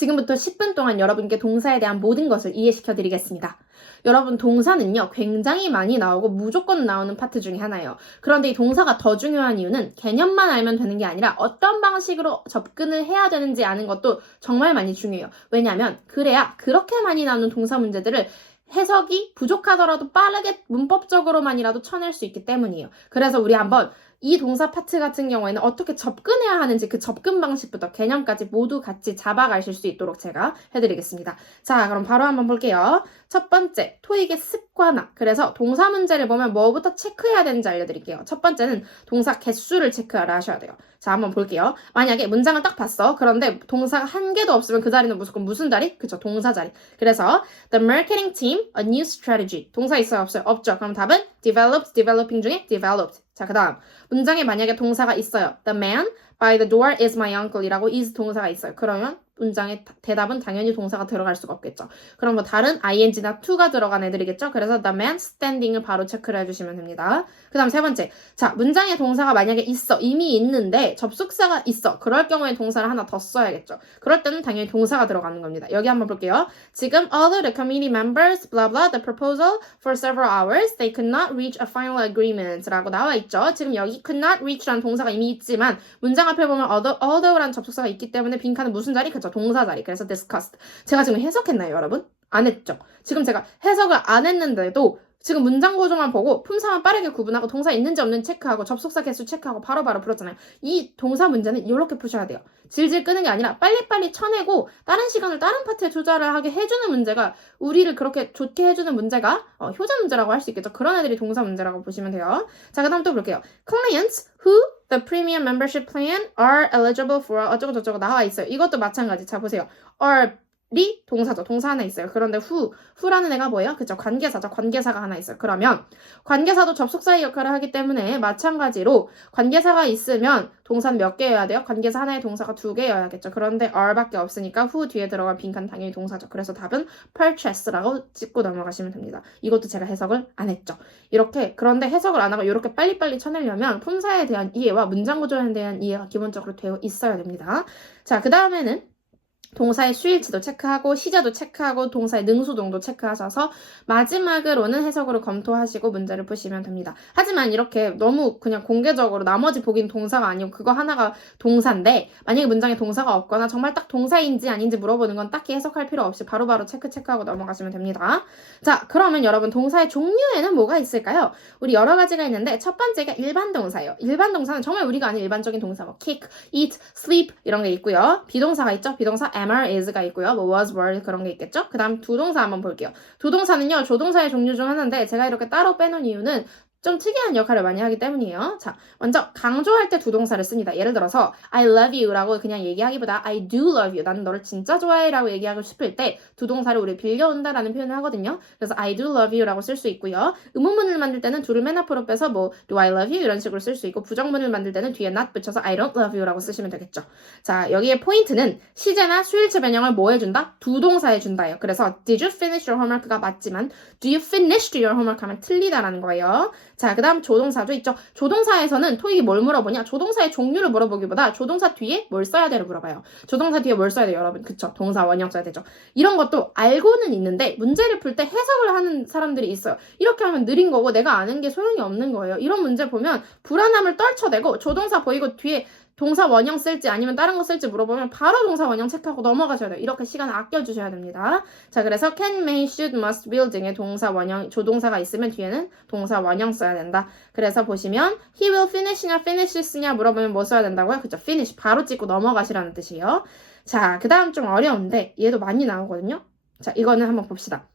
지금부터 10분 동안 여러분께 동사에 대한 모든 것을 이해시켜 드리겠습니다. 여러분, 동사는요, 굉장히 많이 나오고 무조건 나오는 파트 중에 하나예요. 그런데 이 동사가 더 중요한 이유는 개념만 알면 되는 게 아니라 어떤 방식으로 접근을 해야 되는지 아는 것도 정말 많이 중요해요. 왜냐하면, 그래야 그렇게 많이 나오는 동사 문제들을 해석이 부족하더라도 빠르게 문법적으로만이라도 쳐낼 수 있기 때문이에요. 그래서 우리 한번 이 동사 파트 같은 경우에는 어떻게 접근해야 하는지 그 접근 방식부터 개념까지 모두 같이 잡아가실 수 있도록 제가 해드리겠습니다. 자, 그럼 바로 한번 볼게요. 첫 번째, 토익의 습관화. 그래서 동사 문제를 보면 뭐부터 체크해야 되는지 알려드릴게요. 첫 번째는 동사 개수를 체크하라 하셔야 돼요. 자, 한번 볼게요. 만약에 문장을 딱 봤어. 그런데 동사가 한 개도 없으면 그 자리는 무조건 무슨 자리? 그쵸, 동사 자리. 그래서 the marketing team a new strategy. 동사 있어요, 없어요? 없죠. 그럼 답은 developed, developing 중에 developed. 자, 그 다음. 문장에 만약에 동사가 있어요. The man by the door is my uncle 이라고 is 동사가 있어요. 그러면 문장의 다- 대답은 당연히 동사가 들어갈 수가 없겠죠. 그럼 뭐 다른 ing나 to가 들어간 애들이겠죠. 그래서 the man standing을 바로 체크를 해주시면 됩니다. 그 다음 세 번째. 자, 문장에 동사가 만약에 있어. 이미 있는데 접속사가 있어. 그럴 경우에 동사를 하나 더 써야겠죠. 그럴 때는 당연히 동사가 들어가는 겁니다. 여기 한번 볼게요. 지금 all the committee members blah blah the proposal for several hours they could not reach a final agreement라고 나와 있죠. 지금 여기 could not reach라는 동사가 이미 있지만 문장 앞에 보면 although, although라는 접속사가 있기 때문에 빈칸은 무슨 자리? 그죠? 동사 자리. 그래서 discussed. 제가 지금 해석했나요, 여러분? 안 했죠. 지금 제가 해석을 안 했는데도 지금 문장 구조만 보고 품사만 빠르게 구분하고 동사 있는지 없는지 체크하고 접속사 개수 체크하고 바로바로 풀었잖아요. 이 동사 문제는 이렇게 푸셔야 돼요. 질질 끄는 게 아니라 빨리빨리 쳐내고 다른 시간을 다른 파트에 조절을 하게 해주는 문제가 우리를 그렇게 좋게 해주는 문제가 어, 효자 문제라고 할 수 있겠죠. 그런 애들이 동사 문제라고 보시면 돼요. 자, 그 다음 또 볼게요. Clients who the premium membership plan are eligible for 어쩌고 저쩌고 나와 있어요. 이것도 마찬가지. 자, 보세요. are 리 동사죠. 동사 하나 있어요. 그런데 후, 후라는 애가 뭐예요? 그쵸? 관계사죠. 관계사가 하나 있어요. 그러면 관계사도 접속사의 역할을 하기 때문에 마찬가지로 관계사가 있으면 동사는 몇 개여야 돼요? 관계사 하나에 동사가 두 개여야겠죠. 그런데 are밖에 없으니까 후 뒤에 들어간 빈칸 당연히 동사죠. 그래서 답은 purchase라고 찍고 넘어가시면 됩니다. 이것도 제가 해석을 안 했죠. 이렇게 그런데 해석을 안 하고 이렇게 빨리빨리 쳐내려면 품사에 대한 이해와 문장 구조에 대한 이해가 기본적으로 되어 있어야 됩니다. 자, 그 다음에는 동사의 수일치도 체크하고 시제도 체크하고 동사의 능수동도 체크하셔서 마지막으로는 해석으로 검토하시고 문제를 푸시면 됩니다. 하지만 이렇게 너무 그냥 공개적으로 나머지 보기는 동사가 아니고 그거 하나가 동사인데 만약에 문장에 동사가 없거나 정말 딱 동사인지 아닌지 물어보는 건 딱히 해석할 필요 없이 바로 바로 체크 체크하고 넘어가시면 됩니다. 자 그러면 여러분 동사의 종류에는 뭐가 있을까요? 우리 여러 가지가 있는데 첫 번째가 일반 동사예요. 일반 동사는 정말 우리가 아는 일반적인 동사 뭐 kick, eat, sleep 이런 게 있고요. 비동사가 있죠. 비동사 am, are, is가 있고요. 뭐 was, were 그런 게 있겠죠. 그 다음 두 동사 한번 볼게요. 두 동사는요. 조동사의 종류 중 하나인데 제가 이렇게 따로 빼놓은 이유는 좀 특이한 역할을 많이 하기 때문이에요. 자, 먼저 강조할 때 두 동사를 씁니다. 예를 들어서 I love you라고 그냥 얘기하기보다 I do love you. 나는 너를 진짜 좋아해라고 얘기하고 싶을 때 두 동사를 우리 빌려온다라는 표현을 하거든요. 그래서 I do love you라고 쓸 수 있고요. 의문문을 만들 때는 둘을 맨 앞으로 빼서 뭐 do I love you 이런 식으로 쓸 수 있고 부정문을 만들 때는 뒤에 not 붙여서 I don't love you라고 쓰시면 되겠죠. 자, 여기에 포인트는 시제나 수일체 변형을 뭐 해준다? 두 동사 해준다예요. 그래서 did you finish your homework가 맞지만 do you finish your homework 하면 틀리다라는 거예요. 자, 그 다음 조동사도 있죠. 조동사에서는 토익이 뭘 물어보냐? 조동사의 종류를 물어보기보다 조동사 뒤에 뭘 써야 돼를 물어봐요. 조동사 뒤에 뭘 써야 돼요, 여러분? 그쵸? 동사 원형 써야 되죠. 이런 것도 알고는 있는데 문제를 풀 때 해석을 하는 사람들이 있어요. 이렇게 하면 느린 거고 내가 아는 게 소용이 없는 거예요. 이런 문제 보면 불안함을 떨쳐내고 조동사 보이고 뒤에 동사 원형 쓸지 아니면 다른 거 쓸지 물어보면 바로 동사 원형 체크하고 넘어가셔야 돼요. 이렇게 시간 아껴주셔야 됩니다. 자, 그래서 can, may, should, must, will 등의 동사 원형, 조동사가 있으면 뒤에는 동사 원형 써야 된다. 그래서 보시면 he will finish냐, finish 쓰냐 물어보면 뭐 써야 된다고요? 그죠? finish 바로 찍고 넘어가시라는 뜻이에요. 자, 그 다음 좀 어려운데 얘도 많이 나오거든요. 자, 이거는 한번 봅시다.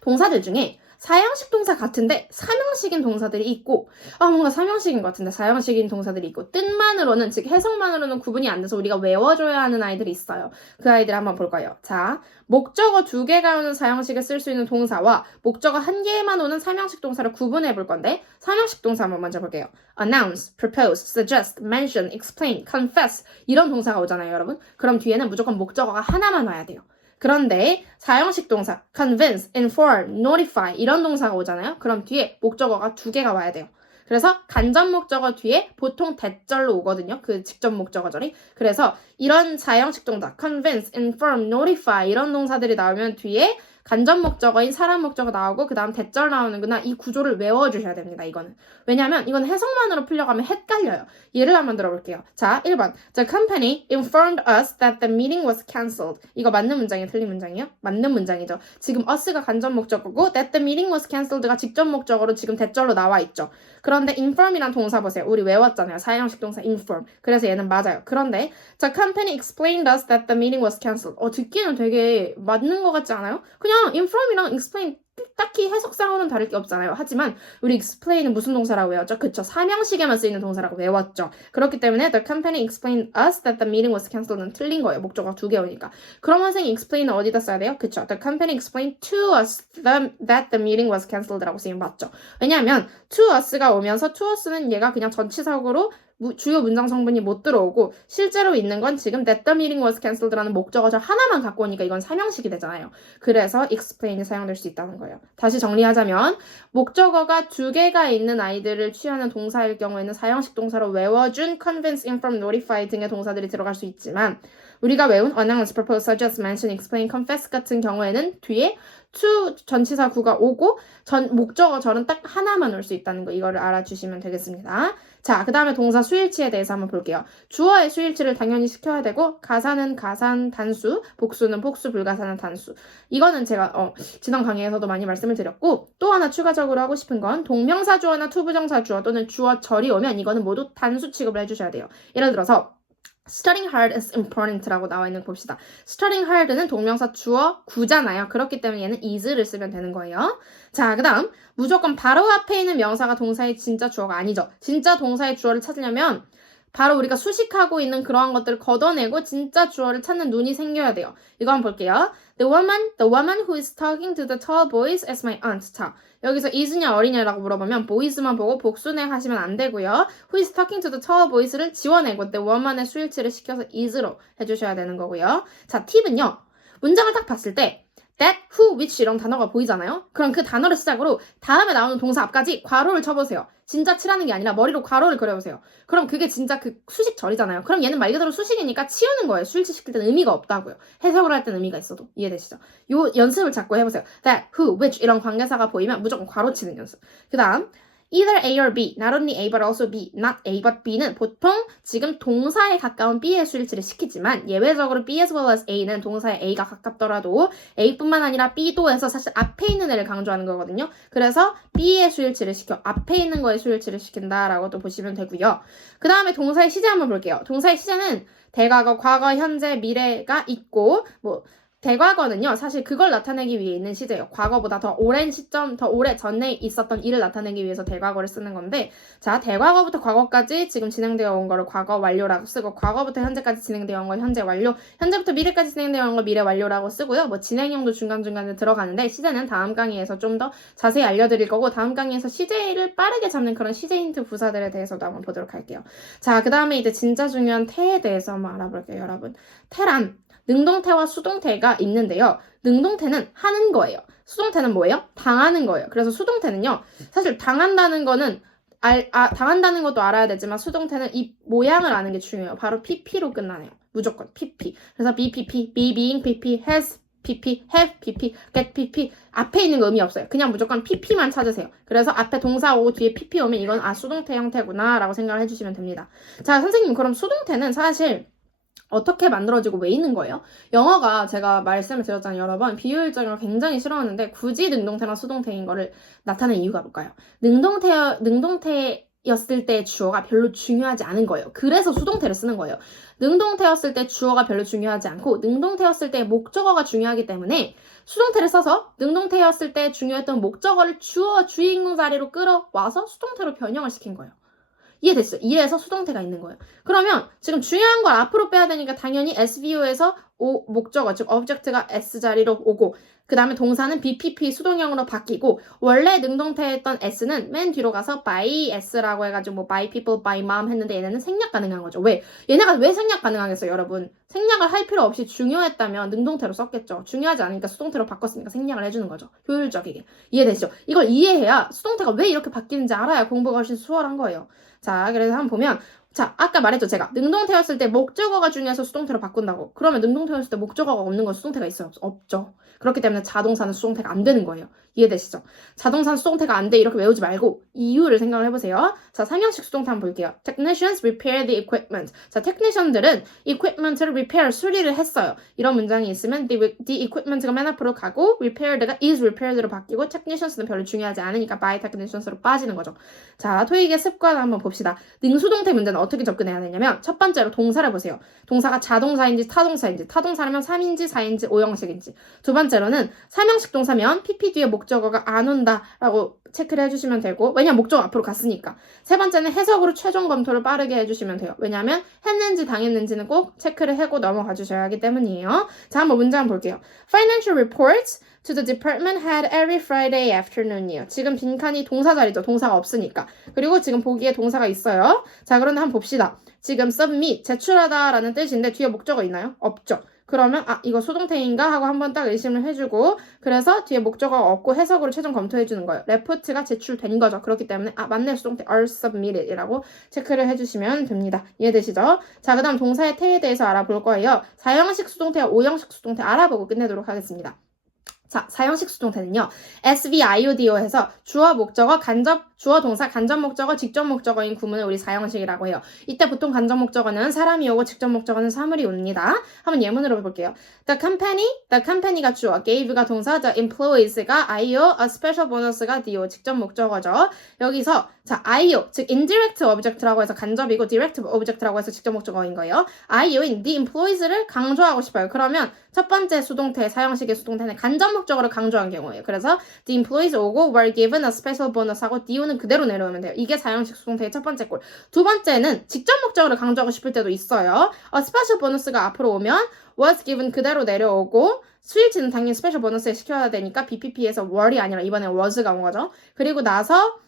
동사들 중에 사형식 동사 같은데 사명식인 동사들이 있고 아 뭔가 사명식인 것 같은데 사형식인 동사들이 있고 뜻만으로는 즉 해석만으로는 구분이 안 돼서 우리가 외워줘야 하는 아이들이 있어요. 그 아이들 한번 볼 거예요. 자 목적어 두 개가 오는 사형식에 쓸 수 있는 동사와 목적어 한 개만 오는 사명식 동사를 구분해 볼 건데 사명식 동사 한번 먼저 볼게요. announce, propose, suggest, mention, explain, confess 이런 동사가 오잖아요, 여러분. 그럼 뒤에는 무조건 목적어가 하나만 와야 돼요. 그런데 사형식 동사 convince, inform, notify 이런 동사가 오잖아요. 그럼 뒤에 목적어가 두 개가 와야 돼요. 그래서 간접 목적어 뒤에 보통 대절로 오거든요. 그 직접 목적어절이. 그래서 이런 사형식 동사 convince, inform, notify 이런 동사들이 나오면 뒤에 간접 목적어인 사람 목적어 나오고 그 다음 대절 나오는구나 이 구조를 외워주셔야 됩니다. 이거는 왜냐하면 이건 해석만으로 풀려가면 헷갈려요. 예를 한번 들어볼게요. 자, 1번 The company informed us that the meeting was cancelled. 이거 맞는 문장이에요? 틀린 문장이에요? 맞는 문장이죠. 지금 us가 간접 목적어고 that the meeting was cancelled가 직접 목적어로 지금 대절로 나와 있죠. 그런데 inform이란 동사 보세요. 우리 외웠잖아요. 사형식 동사 inform. 그래서 얘는 맞아요. 그런데 The company explained us that the meeting was cancelled. 어, 듣기는 되게 맞는 것 같지 않아요? 그냥 inform이랑 explain 딱히 해석상으로는 다를 게 없잖아요. 하지만 우리 explain은 무슨 동사라고 외웠죠? 그쵸. 사명식에만 쓰이는 동사라고 외웠죠. 그렇기 때문에 the company explained us that the meeting was cancelled는 틀린 거예요. 목적어 두 개 오니까. 그럼 선생님 explain은 어디다 써야 돼요? 그쵸. The company explained to us that the meeting was cancelled라고 쓰이면 맞죠. 왜냐하면 to us가 오면서 to us는 얘가 그냥 전치사고로 무- 주요 문장 성분이 못 들어오고 실제로 있는 건 지금 that the meeting was cancelled라는 목적어절 하나만 갖고 오니까 이건 사명식이 되잖아요. 그래서 explain이 사용될 수 있다는 거예요. 다시 정리하자면 목적어가 두 개가 있는 아이들을 취하는 동사일 경우에는 사형식 동사로 외워준 convince, inform, notify 등의 동사들이 들어갈 수 있지만 우리가 외운 announce, propose, suggest, mention, explain, confess 같은 경우에는 뒤에 to 전치사 구가 오고 전 목적어 절은 딱 하나만 올 수 있다는 거 이거를 알아주시면 되겠습니다. 자, 그 다음에 동사 수일치에 대해서 한번 볼게요. 주어의 수일치를 당연히 시켜야 되고 가사는 가산 단수, 복수는 복수, 불가사는 단수. 이거는 제가 어, 지난 강의에서도 많이 말씀을 드렸고 또 하나 추가적으로 하고 싶은 건 동명사 주어나 투부정사 주어 또는 주어 절이 오면 이거는 모두 단수 취급을 해주셔야 돼요. 예를 들어서 studying hard is important라고 나와 있는 거 봅시다. studying hard는 동명사 주어 구잖아요. 그렇기 때문에 얘는 is를 쓰면 되는 거예요. 자, 그 다음 무조건 바로 앞에 있는 명사가 동사의 진짜 주어가 아니죠. 진짜 동사의 주어를 찾으려면 바로 우리가 수식하고 있는 그러한 것들을 걷어내고 진짜 주어를 찾는 눈이 생겨야 돼요. 이거 한번 볼게요. The woman, the woman who is talking to the tall boys is my aunt. 자, 여기서 is냐 어리냐라고 물어보면 boys만 보고 복수네 하시면 안 되고요. Who is talking to the tall boys를 지워내고 the woman의 수일치를 시켜서 is로 해주셔야 되는 거고요. 자, 팁은요. 문장을 딱 봤을 때 that, who, which 이런 단어가 보이잖아요. 그럼 그 단어를 시작으로 다음에 나오는 동사 앞까지 괄호를 쳐보세요. 진짜 치라는 게 아니라 머리로 괄호를 그려보세요. 그럼 그게 진짜 그 수식절이잖아요. 그럼 얘는 말 그대로 수식이니까 치우는 거예요. 수일치 시킬 때는 의미가 없다고요. 해석을 할 때는 의미가 있어도 이해되시죠? 요 연습을 자꾸 해보세요. that, who, which 이런 관계사가 보이면 무조건 괄호 치는 연습. 그 다음 either A or B, not only A but also B, not A but B는 보통 지금 동사에 가까운 B의 수일치를 시키지만 예외적으로 B as well as A는 동사에 A가 가깝더라도 A뿐만 아니라 B도 해서 사실 앞에 있는 애를 강조하는 거거든요. 그래서 B의 수일치를 시켜 앞에 있는 거에 수일치를 시킨다라고 또 보시면 되고요. 그 다음에 동사의 시제 한번 볼게요. 동사의 시제는 대과거, 과거, 현재, 미래가 있고 뭐 대과거는요, 사실 그걸 나타내기 위해 있는 시제예요. 과거보다 더 오랜 시점, 더 오래 전에 있었던 일을 나타내기 위해서 대과거를 쓰는 건데, 자, 대과거부터 과거까지 지금 진행되어 온 거를 과거 완료라고 쓰고, 과거부터 현재까지 진행되어 온 걸 현재 완료, 현재부터 미래까지 진행되어 온 걸 미래 완료라고 쓰고요. 뭐 진행형도 중간중간에 들어가는데, 시제는 다음 강의에서 좀 더 자세히 알려드릴 거고, 다음 강의에서 시제를 빠르게 잡는 그런 시제 힌트 부사들에 대해서도 한번 보도록 할게요. 자, 그 다음에 이제 진짜 중요한 태에 대해서 한번 알아볼게요, 여러분. 태란. 능동태와 수동태가 있는데요. 능동태는 하는 거예요. 수동태는 뭐예요? 당하는 거예요. 그래서 수동태는요. 사실 당한다는 거는 알, 아, 당한다는 것도 알아야 되지만 수동태는 이 모양을 아는 게 중요해요. 바로 pp로 끝나네요. 무조건 pp. 그래서 bpp, be being pp, has pp, have pp, get pp 앞에 있는 거 의미 없어요. 그냥 무조건 pp만 찾으세요. 그래서 앞에 동사 오고 뒤에 pp 오면 이건 아 수동태 형태구나 라고 생각을 해주시면 됩니다. 자 선생님 그럼 수동태는 사실 어떻게 만들어지고 왜 있는 거예요? 영어가 제가 말씀을 드렸잖아요. 여러 번 비효율적인 걸 굉장히 싫어하는데 굳이 능동태나 수동태인 거를 나타낸 이유가 뭘까요? 능동태, 능동태 였을 때 주어가 별로 중요하지 않은 거예요. 그래서 수동태를 쓰는 거예요. 능동태였을 때 주어가 별로 중요하지 않고 능동태였을 때 목적어가 중요하기 때문에 수동태를 써서 능동태였을 때 중요했던 목적어를 주어 주인공 자리로 끌어와서 수동태로 변형을 시킨 거예요. 이해됐어요? 이래서 수동태가 있는 거예요. 그러면 지금 중요한 걸 앞으로 빼야 되니까 당연히 SVO에서 목적어 즉 object가 S 자리로 오고 그 다음에 동사는 BPP 수동형으로 바뀌고 원래 능동태였던 S는 맨 뒤로 가서 by S라고 해가지고 뭐 by people, by mom 했는데 얘네는 생략 가능한 거죠. 왜? 얘네가 왜 생략 가능하겠어요, 여러분? 생략을 할 필요 없이 중요했다면 능동태로 썼겠죠. 중요하지 않으니까 수동태로 바꿨으니까 생략을 해주는 거죠. 효율적이게. 이해되시죠? 이걸 이해해야 수동태가 왜 이렇게 바뀌는지 알아야 공부가 훨씬 수월한 거예요. 자, 그래서 한번 보면 자, 아까 말했죠, 제가. 능동태였을 때 목적어가 중요해서 수동태로 바꾼다고. 그러면 능동태였을 때 목적어가 없는 건 수동태가 있어요? 없- 없죠. 그렇기 때문에 자동사는 수동태가 안 되는 거예요. 이해되시죠? 자동사는 수동태가 안 돼. 이렇게 외우지 말고 이유를 생각을 해보세요. 자, 삼형식 수동태 한번 볼게요. Technicians repair the equipment. 자, 테크니션들은 equipment를 repair, 수리를 했어요. 이런 문장이 있으면 the, the equipment가 맨 앞으로 가고 repaired가 is repaired로 바뀌고 technicians는 별로 중요하지 않으니까 by technicians로 빠지는 거죠. 자, 토익의 습관 한번 봅시다. 능수동태 문제는 어떻게 접근해야 되냐면 첫 번째로 동사를 보세요. 동사가 자동사인지 타동사인지 타동사라면 3인지 4인지 5형식인지 두 번째 로는 3형식 동사면 PP 뒤에 목적어가 안 온다라고 체크를 해주시면 되고 왜냐면 목적어 앞으로 갔으니까 세 번째는 해석으로 최종 검토를 빠르게 해주시면 돼요. 왜냐하면 했는지 당했는지는 꼭 체크를 하고 넘어가 주셔야 하기 때문이에요. 자 한번 문장 볼게요. Financial reports to the department head every Friday afternoon이요. 지금 빈칸이 동사 자리죠. 동사가 없으니까. 그리고 지금 보기에 동사가 있어요. 자, 그런데 한번 봅시다. 지금 submit, 제출하다 라는 뜻인데 뒤에 목적어 있나요? 없죠. 그러면 아 이거 수동태인가 하고 한번 딱 의심을 해주고 그래서 뒤에 목적어가 없고 해석으로 최종 검토해 주는 거예요. 레포트가 제출된 거죠. 그렇기 때문에 아 맞네 수동태 are submitted이라고 체크를 해주시면 됩니다. 이해되시죠? 자 그다음 동사의 태에 대해서 알아볼 거예요. 4형식 수동태와 5형식 수동태 알아보고 끝내도록 하겠습니다. 자, 사형식 수동태는요. SVIODO에서 주어 목적어 간접 주어 동사 간접 목적어 직접 목적어인 구문을 우리 사형식이라고 해요. 이때 보통 간접 목적어는 사람이 오고 직접 목적어는 사물이 옵니다. 한번 예문으로 볼게요. The company, the company가 주어, gave가 동사, the employees가 IO, a special bonus가 DO 직접 목적어죠. 여기서 자, IO 즉 indirect object라고 해서 간접이고 direct object라고 해서 직접 목적어인 거예요. IO인 the employees를 강조하고 싶어요. 그러면 첫 번째 수동태 사형식의 수동태는 간접 목적어를 강조한 경우예요. 그래서 the employees 오고 were given a special bonus 하고 DO는 그대로 내려오면 돼요. 이게 사형식 수동태의 첫 번째 꼴. 두 번째는 직접 목적어를 강조하고 싶을 때도 있어요. a special bonus가 앞으로 오면 was given 그대로 내려오고 스위치는 당연히 스페셜 보너스에 시켜야 되니까 BPP에서 were이 아니라 이번에 was가 온 거죠. 그리고 나서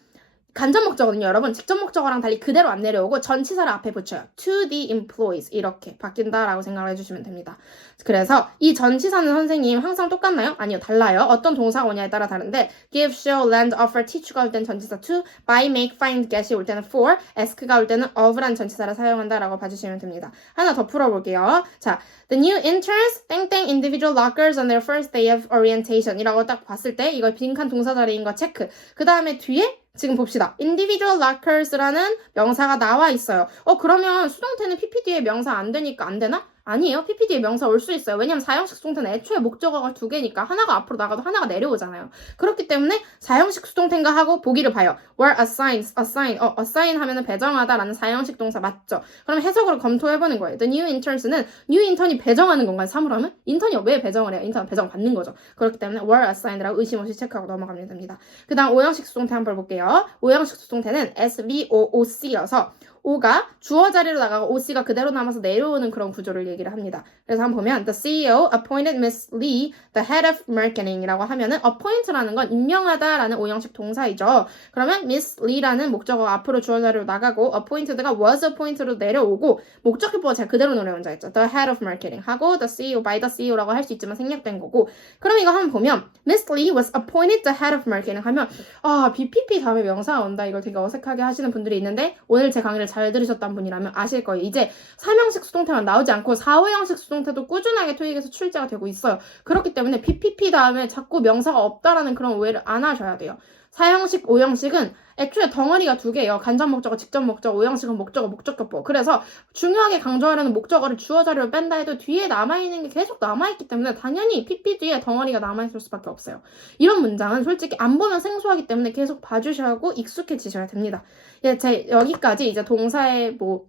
간접 목적어는요, 여러분. 직접 목적어랑 달리 그대로 안 내려오고 전치사를 앞에 붙여요. to the employees 이렇게 바뀐다 라고 생각을 해주시면 됩니다. 그래서 이 전치사는 선생님 항상 똑같나요? 아니요, 달라요. 어떤 동사가 오냐에 따라 다른데 give, show, lend, offer, teach가 올 때는 전치사 to, buy, make, find, get이 올 때는 for, ask가 올 때는 of란 전치사를 사용한다 라고 봐주시면 됩니다. 하나 더 풀어볼게요. 자, the new interns 땡땡 individual lockers on their first day of orientation 이라고 딱 봤을 때 이거 빈칸 동사 자리인 거 체크. 그 다음에 뒤에 지금 봅시다. individual lockers라는 명사가 나와 있어요. 어, 그러면 수동태는 PPD에 명사 안 되니까 안 되나? 아니에요. PPD에 명사 올 수 있어요. 왜냐면 사형식 수동태는 애초에 목적어가 두 개니까 하나가 앞으로 나가도 하나가 내려오잖아요. 그렇기 때문에 사형식 수동태인가 하고 보기를 봐요. were assigned, assign, 어, assign 하면은 배정하다라는 사형식 동사 맞죠? 그럼 해석으로 검토해보는 거예요. The new interns는 new intern이 배정하는 건가요? 사물함을? 인턴이 왜 배정을 해요? 인턴 배정 받는 거죠. 그렇기 때문에 were assigned라고 의심 없이 체크하고 넘어가면 됩니다. 그 다음 오형식 수동태 한번 볼게요. 오형식 수동태는 SVOOC여서 O가 주어 자리로 나가고 OC가 그대로 남아서 내려오는 그런 구조를 얘기를 합니다. 그래서 한번 보면 The CEO appointed Miss Lee the head of marketing이라고 하면은 appoint라는 건 임명하다라는 오형식 동사이죠. 그러면 Miss Lee라는 목적어가 앞으로 주어 자리로 나가고 appointed가 was appointed로 내려오고 목적격보가 제가 그대로 내려온자 있죠. The head of marketing 하고 the CEO by the CEO라고 할 수 있지만 생략된 거고 그럼 이거 한번 보면 Miss Lee was appointed the head of marketing 하면 아 BPP 다음에 명사가 온다 이걸 되게 어색하게 하시는 분들이 있는데 오늘 제 강의를 잘 들으셨던 분이라면 아실 거예요. 이제 3형식 수동태만 나오지 않고 4, 5형식 수동태도 꾸준하게 토익에서 출제가 되고 있어요. 그렇기 때문에 BPP 다음에 자꾸 명사가 없다라는 그런 오해를 안 하셔야 돼요. 4형식, 5형식은 애초에 덩어리가 두 개예요. 간접 목적어, 직접 목적어, 5형식은 목적어, 목적격보. 그래서 중요하게 강조하려는 목적어를 주어 자리로 뺀다 해도 뒤에 남아있는 게 계속 남아있기 때문에 당연히 PP 뒤에 덩어리가 남아있을 수밖에 없어요. 이런 문장은 솔직히 안 보면 생소하기 때문에 계속 봐주셔야 하고 익숙해지셔야 됩니다. 예, 제 여기까지 이제 동사의 뭐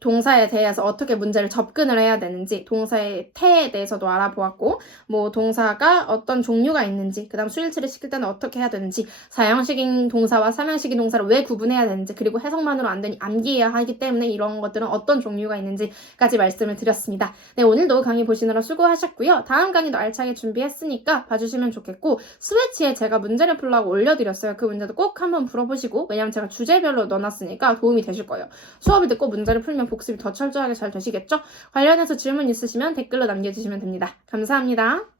동사에 대해서 어떻게 문제를 접근을 해야 되는지, 동사의 태에 대해서도 알아보았고, 뭐 동사가 어떤 종류가 있는지, 그 다음 수일치를 시킬 때는 어떻게 해야 되는지, 사형식인 동사와 삼형식인 동사를 왜 구분해야 되는지, 그리고 해석만으로 안 되니 암기해야 하기 때문에 이런 것들은 어떤 종류가 있는지까지 말씀을 드렸습니다. 네, 오늘도 강의 보시느라 수고하셨고요. 다음 강의도 알차게 준비했으니까 봐주시면 좋겠고, 스웨치에 제가 문제를 풀라고 올려드렸어요. 그 문제도 꼭 한번 풀어보시고, 왜냐면 제가 주제별로 넣어놨으니까 도움이 되실 거예요. 수업을 듣고 문제를 풀면 복습이 더 철저하게 잘 되시겠죠? 관련해서 질문 있으시면 댓글로 남겨주시면 됩니다. 감사합니다.